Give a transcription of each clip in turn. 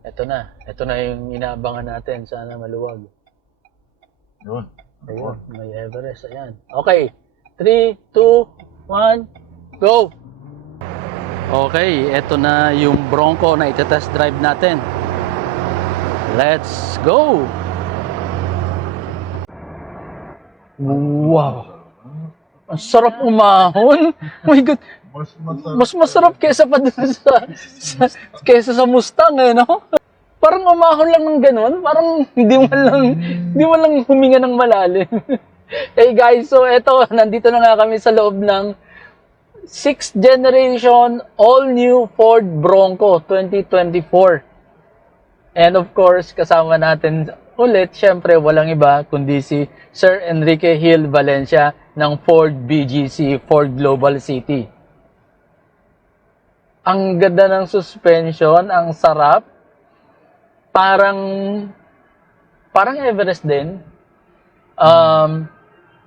Ito na. Ito na yung inaabangan natin. Sana maluwag. Yun. Ayun, may Everest. Ayan. Okay. 3, 2, 1, go! Okay, ito na yung Bronco na ita-test drive natin. Let's go! Wow! Ang sarap umahon! Oh my God! Mas masarap kaysa pa dun kaysa sa Mustang eh, no? Parang umahon lang ng ganun. Parang hindi mo lang huminga ng malalim. Hey guys, so eto, nandito na nga kami sa loob ng 6th generation all-new Ford Bronco 2024. And of course, kasama natin ulit, syempre, walang iba kundi si Sir Enrique Hill Valencia ng Ford BGC, Ford Global City. Ang ganda ng suspension, ang sarap. Parang Everest din.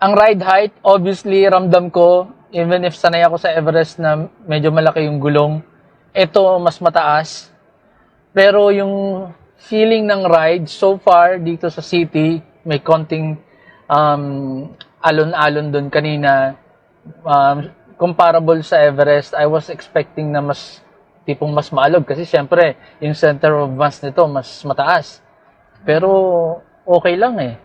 Ang ride height, obviously, ramdam ko, even if sanay ako sa Everest na medyo malaki yung gulong, ito mas mataas. Pero yung feeling ng ride so far dito sa city, may konting alon-alon doon kanina. Comparable sa Everest, I was expecting na tipong mas maalog kasi syempre yung center of mass nito mas mataas. Pero okay lang eh.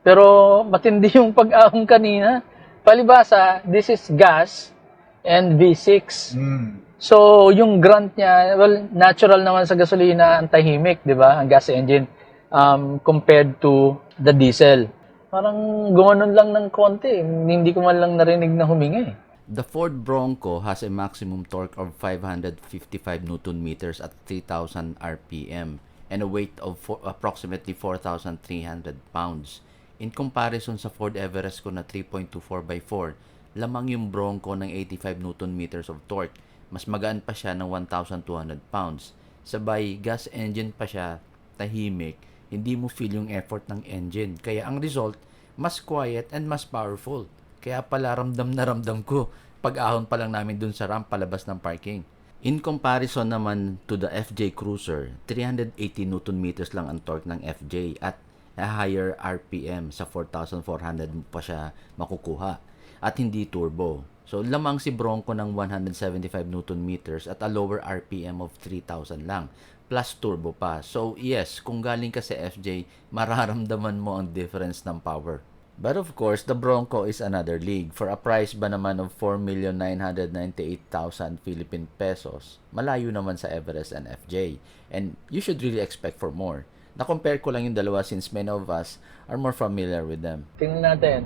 Pero matindi yung pag-ahon kanina. Palibasa, this is gas and V6. So, yung grunt niya, well, natural naman sa gasolina ang tahimik, di ba? Ang gas engine compared to the diesel. Parang gumanon lang ng konti. Hindi ko man lang narinig na huminga eh. The Ford Bronco has a maximum torque of 555 Newton meters at 3,000 RPM and a weight of approximately 4,300 pounds. In comparison sa Ford Everest ko na 3.24 by 4, lamang yung Bronco ng 85 Newton meters of torque. Mas magaan pa siya ng 1,200 pounds. Sabay, gas engine pa siya, tahimik, hindi mo feel yung effort ng engine. Kaya ang result, mas quiet and mas powerful. Kaya pala ramdam na ramdam ko pag-ahon pa lang namin dun sa ramp palabas ng parking. In comparison naman to the FJ Cruiser, 380 Newton meters lang ang torque ng FJ at a higher RPM sa 4,400 pa siya makukuha at hindi turbo. So lamang si Bronco ng 175 Newton meters at a lower RPM of 3,000 lang plus turbo pa. So yes, kung galing ka sa FJ, mararamdaman mo ang difference ng power. But of course, the Bronco is another league. For a price ba naman of 4,998,000 Philippine pesos, malayo naman sa Everest and FJ. And you should really expect for more. Na-compare ko lang yung dalawa since many of us are more familiar with them. Tingnan natin.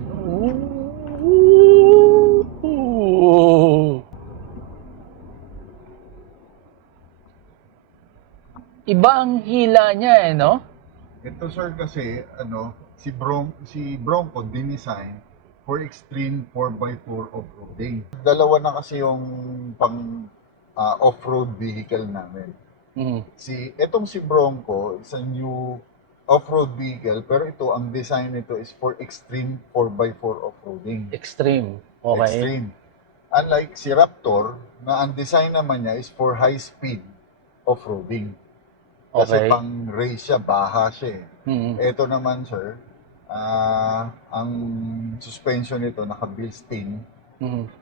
Iba ang hila niya eh, no? Ito sir kasi, si Bronco dinisign for extreme 4x4 off-roading. Dalawa na kasi yung pang off-road vehicle namin. Itong si Bronco is a new off-road vehicle, pero ito, ang design nito is for extreme 4x4 off-roading. Extreme. Okay. Extreme. Unlike si Raptor, na ang design naman niya is for high-speed off-roading. Kasi Okay. pang race siya, baha siya eh. Ito naman sir, ang suspension nito naka-built-in.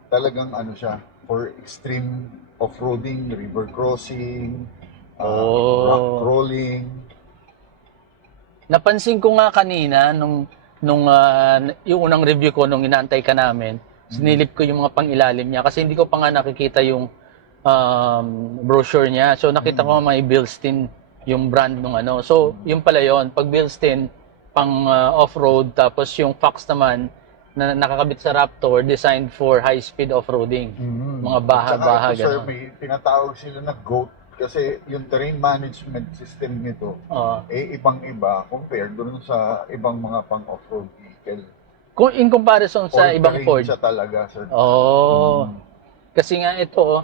Talagang siya, for extreme off-roading, river crossing, rock crawling. Napansin ko nga kanina nung yung unang review ko nung inaantay ka namin, sinilip ko yung mga pangilalim niya kasi hindi ko pa nga nakikita yung brochure niya. So nakita ko may Bilstein yung brand nung ano. So yung pala yon, pag Bilstein pang off-road, tapos yung Fox naman na nakakabit sa Raptor designed for high-speed off-roading. Mga baha-baha Ito, sir, gano'n. may tinatawag sila na GOAT kasi yung terrain management system nito ibang-iba compared doon sa ibang mga pang off-road vehicle. Kung in comparison sa ibang All-terrain Ford. siya talaga, sir. Kasi nga ito,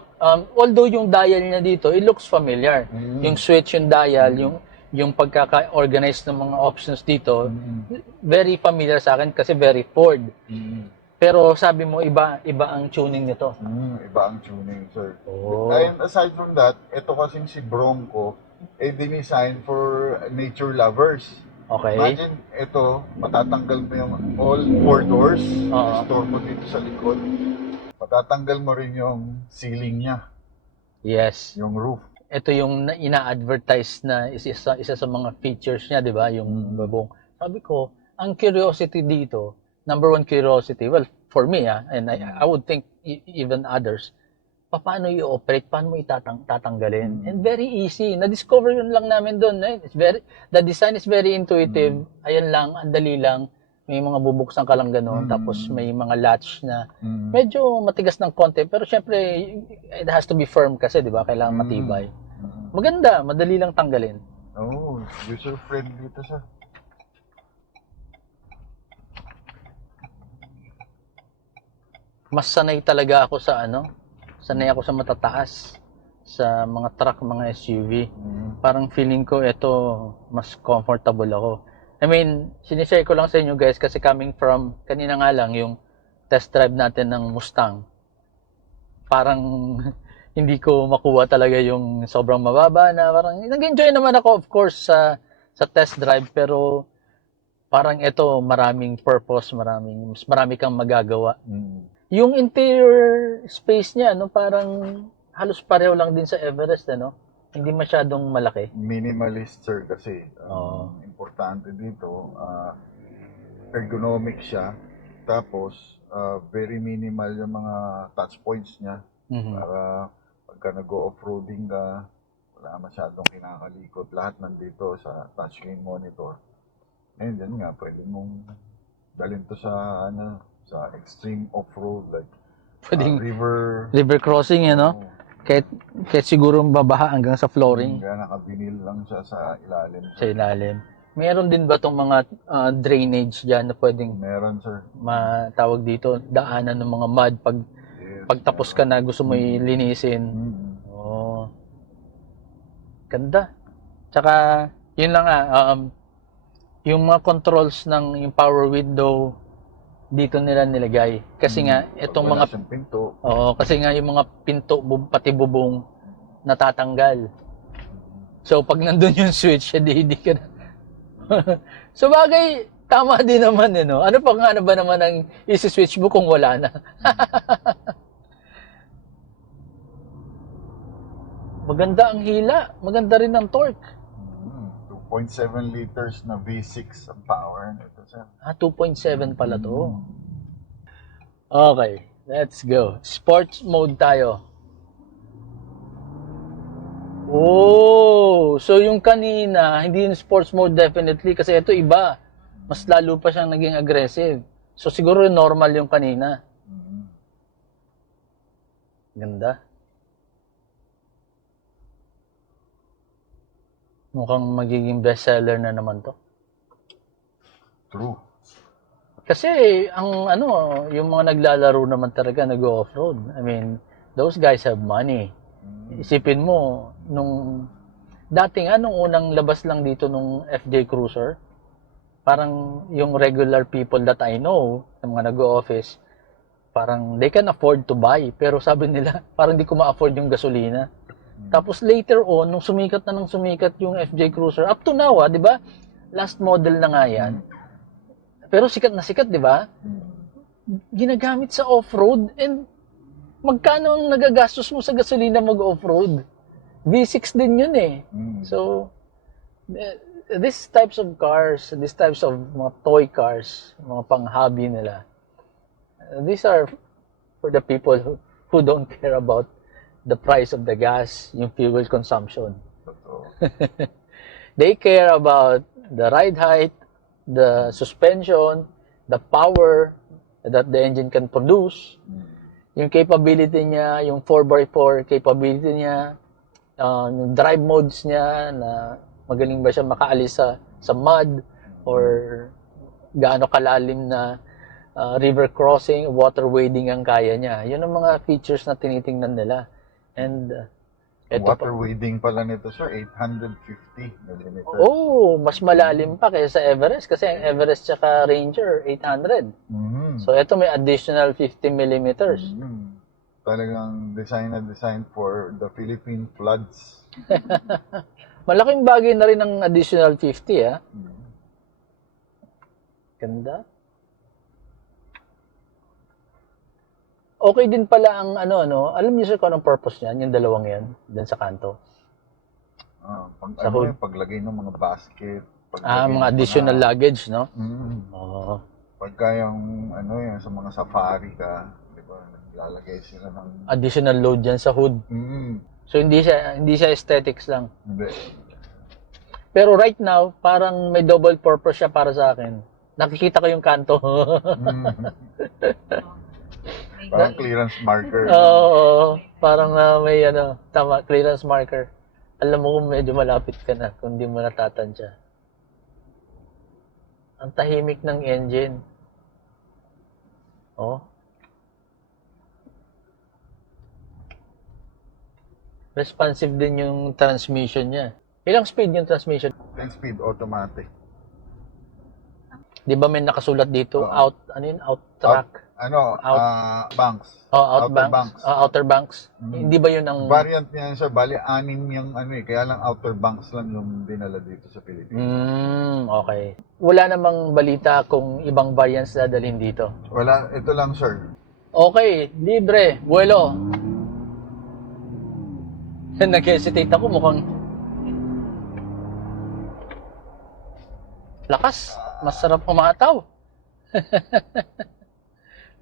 although yung dial niya dito, it looks familiar. Yung switch, yung dial, yung pagkaka-organize ng mga options dito, very familiar sa akin kasi very Ford. Pero sabi mo, iba ang tuning nito. Iba ang tuning, sir. And aside from that, ito kasing si Bronco, dinisign for nature lovers. Okay. Imagine, ito, matatanggal mo yung all four doors, Oo. store mo dito sa likod. Matatanggal mo rin yung ceiling niya, Yes. yung roof. Ito yung ina-advertise na isa sa mga features niya, di ba? Yung babong. Sabi ko, ang curiosity dito, number one curiosity, well, for me, and I would think even others, paano i-operate, paano mo tatanggalin. And very easy. Na-discover yun lang namin doon. The design is very intuitive. Ayan lang, ang dali lang. May mga bubuksan ka lang gano'n. Tapos may mga latch na medyo matigas ng konti. Pero syempre, it has to be firm kasi, di ba? Kailangan matibay. Maganda, madali lang tanggalin. Oh, user-friendly ito siya. Mas sanay talaga ako sa sanay ako sa matataas, sa mga truck, mga SUV. Parang feeling ko ito mas comfortable ako. I mean, sinishare ko lang sa inyo guys kasi coming from, kanina nga lang, yung test drive natin ng Mustang. Parang hindi ko makuha talaga yung sobrang mababa na parang, nag-enjoy naman ako of course sa test drive pero parang ito maraming purpose, marami kang magagawa. Yung interior space niya, parang halos pareho lang din sa Everest, Hindi masyadong malaki. Minimalist, sir, kasi importante dito, ergonomic siya. Tapos, very minimal yung mga touch points niya. Para pagka nag-off-roading ka, wala masyadong kinakalikot. Lahat nandito sa touchscreen monitor. And yan nga, pwede mong dalhin to sa sa extreme off-road like Pwedeng river crossing, Kahit siguro babaha hanggang sa flooring. Kaya nakabinil lang siya sa ilalim. Sa ilalim. Meron din ba tong mga drainage dyan na pwedeng Meron, sir. matawag dito, daanan ng mga mud pagtapos ka na gusto mo ilinisin. Oh. Ganda. Tsaka, yun lang yung mga controls ng yung power window, dito nila nilagay. Kasi nga, itong Wala mga siyang pinto. Oo, kasi nga yung mga pinto, pati bubong, natatanggal. So, pag nandun yung switch, hindi ka na. So, bagay, tama din naman, Ano ba naman ang isi-switch mo kung wala na? Maganda ang hila. Maganda rin ang torque. 2.7 liters na V6 ang power nito, sir. 2.7 pala to. Okay, let's go. Sports mode tayo. Oh, so yung kanina, hindi yung sports mode definitely kasi ito iba. Mas lalo pa siyang naging aggressive. So siguro normal yung kanina. Ganda. Mukhang magiging bestseller na naman to. True. Kasi yung mga naglalaro naman talaga nag-off-road. I mean, those guys have money. Isipin mo, nung unang labas lang dito nung FJ Cruiser, parang yung regular people that I know, yung mga nag-o-office, parang they can afford to buy. Pero sabi nila, parang di ko ma-afford yung gasolina. Tapos later on, nung sumikat yung FJ Cruiser, up to now, di ba? Last model na nga yan. Pero sikat na sikat, di ba? Ginagamit sa off-road and magkano ang nagagastos mo sa gasolina mag-off-road? V6 din yun eh. So, these types of cars, these types of mga toy cars, mga pang-hobby nila, these are for the people who don't care about the price of the gas, yung fuel consumption. They care about the ride height, the suspension, the power that the engine can produce, yung capability niya, yung 4x4 capability niya, yung drive modes niya, na magaling ba siya makaalis sa mud, or gaano kalalim na river crossing, water wading ang kaya niya. Yun ang mga features na tinitingnan nila. And Water wading pala nito, sir, 850 mm. Oh, mas malalim pa kaysa sa Everest kasi ang Everest tsaka Ranger 800. So ito may additional 50 millimeters. Talagang design for the Philippine floods. Malaking bagay na rin ang additional 50, ah. Ganda. Okay din pala ang ano. Alam niyo sir kung anong purpose niyan, yung dalawang yan, dyan sa kanto. Sa hood. Paglagay ng mga basket. Mga additional luggage, no? Oo. Pagka yung, yung sa mga safari ka, di ba, naglalagay sila ng... Additional load dyan sa hood. So, hindi siya aesthetics lang. Hindi. Pero right now, parang may double purpose siya para sa akin. Nakikita ko yung kanto. Parang clearance marker. Oo, parang may tama, clearance marker. Alam mo kung medyo malapit ka na, kung di mo natatansya. Ang tahimik ng engine. Oh. Responsive din yung transmission niya. Ilang speed yung transmission? 10 speed automatic. Di ba may nakasulat dito? Out track? Banks. Outer banks. Hindi ba yun ang... Variant niya sir, bali 6 yung kaya lang outer banks lang yung dinala dito sa Pilipinas. Okay. Wala namang balita kung ibang variants na dalhin dito. Wala, ito lang sir. Okay, libre, vuelo. Nag-hesitate ako, mukhang lakas. Masarap kumataw.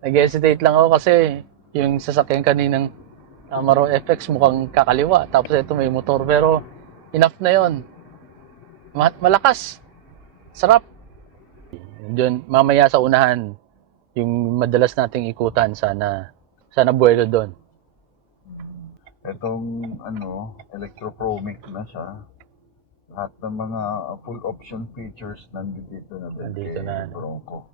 Nag-hesitate lang ako kasi yung sasakyan kaninang Amaro FX mukhang kakaliwa. Tapos ito may motor pero enough na yon. Malakas. Sarap. Diyan, mamaya sa unahan, yung madalas nating ikutan, sana buwelo doon. Itong electrochromic na siya. Lahat ng mga full option features nandito na din Nandito na. Bronco.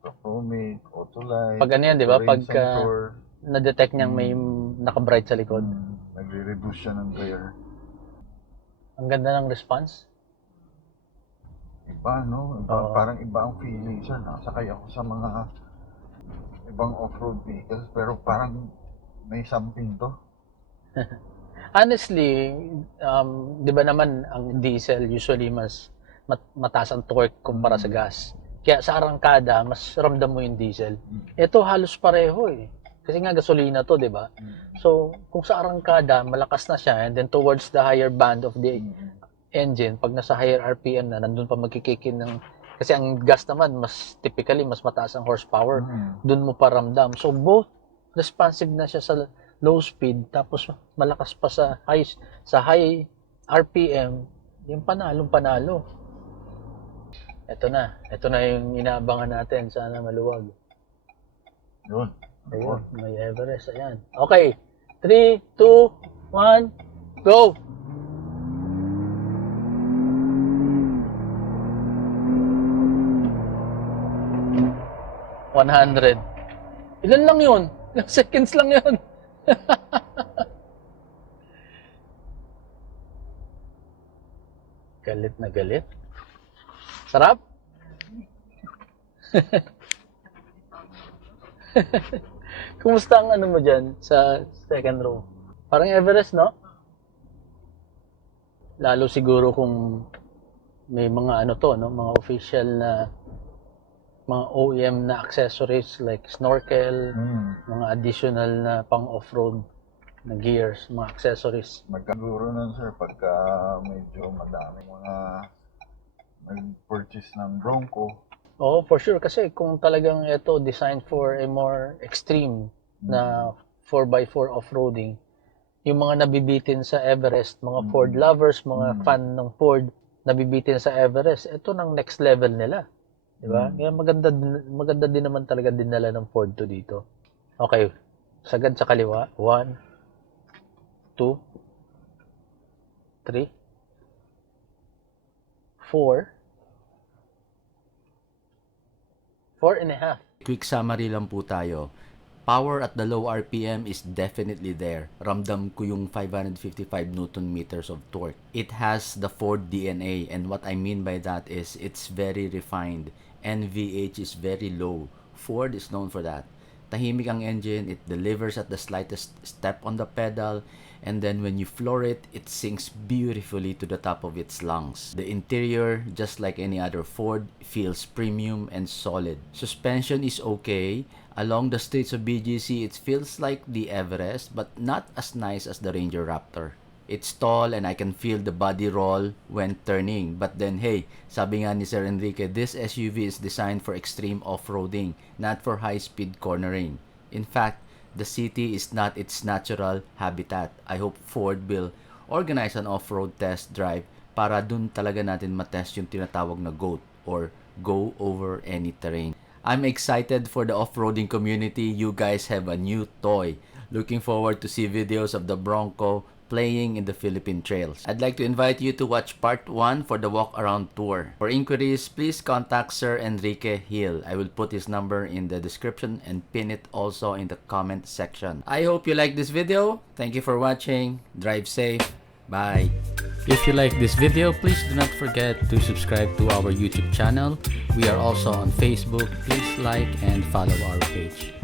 Electrochromic, auto light, Pag ano yan, di ba? rain Pagka sensor, na-detect niyang may naka-bright sa likod. nagre-reduce siya ng glare. Ang ganda ng response. Iba, no? Parang iba ang feeling siya. Nakasakay ako sa mga ibang off-road vehicles pero parang may something to. Honestly, di ba naman ang diesel usually mas mataas ang torque kumpara sa gas. Kaya sa arangkada, mas ramdam mo yung diesel. Ito halos pareho eh. Kasi nga gasolina to, di ba? So, kung sa arangkada, malakas na siya and then towards the higher band of the engine, pag nasa higher RPM na, nandun pa magkikikin ng... Kasi ang gas naman, typically, mas mataas ang horsepower. Dun mo pa ramdam. So, both responsive na siya sa low speed, tapos malakas pa sa high RPM, yung panalo. Ito na yung inaabangan natin, sana maluwag. Yun. Ayun, may Everest, ayan. Okay, 3, 2, 1, go! $100. Ilan lang yun? Ilang seconds lang yun? Galit na galit. Sarap? Kumusta ang ano mo dyan sa second row? Parang Everest, no? Lalo siguro kung may mga ano to, no? Mga official na mga OEM na accessories like snorkel, mga additional na pang off-road na gears, mga accessories. Magkaguro nun sir pagka medyo madami mga nag-purchase ng Bronco. Oo, for sure. Kasi kung talagang ito designed for a more extreme na 4x4 off-roading, yung mga nabibitin sa Everest, mga Ford lovers, mga fan ng Ford, nabibitin sa Everest, ito ng next level nila. Di ba? Kaya maganda din naman talaga dinala ng Ford to dito. Okay. Sagad sa kaliwa. 1, 2, 3, 4, 4.5. Quick summary lang po tayo. Power at the low RPM is definitely there. Ramdam ko yung 555 Newton meters of torque. It has the Ford DNA, and what I mean by that is it's very refined. NVH is very low. Ford is known for that. Tahimik ang engine, it delivers at the slightest step on the pedal, and then when you floor it, it sinks beautifully to the top of its lungs. The interior, just like any other Ford, feels premium and solid. Suspension is okay. Along the streets of BGC, it feels like the Everest, but not as nice as the Ranger Raptor. It's tall and I can feel the body roll when turning. But then hey, sabi nga ni Sir Enrique, this SUV is designed for extreme off-roading, not for high-speed cornering. In fact, the city is not its natural habitat. I hope Ford will organize an off-road test drive para dun talaga natin matest yung tinatawag na GOAT or go over any terrain. I'm excited for the off-roading community. You guys have a new toy. Looking forward to see videos of the Bronco playing in the Philippine trails. I'd like to invite you to watch part 1 for the walk-around tour. For inquiries, please contact Sir Enrique Hill. I will put his number in the description and pin it also in the comment section. I hope you like this video. Thank you for watching. Drive safe. Bye. If you like this video, please do not forget to subscribe to our YouTube channel. We are also on Facebook. Please like and follow our page.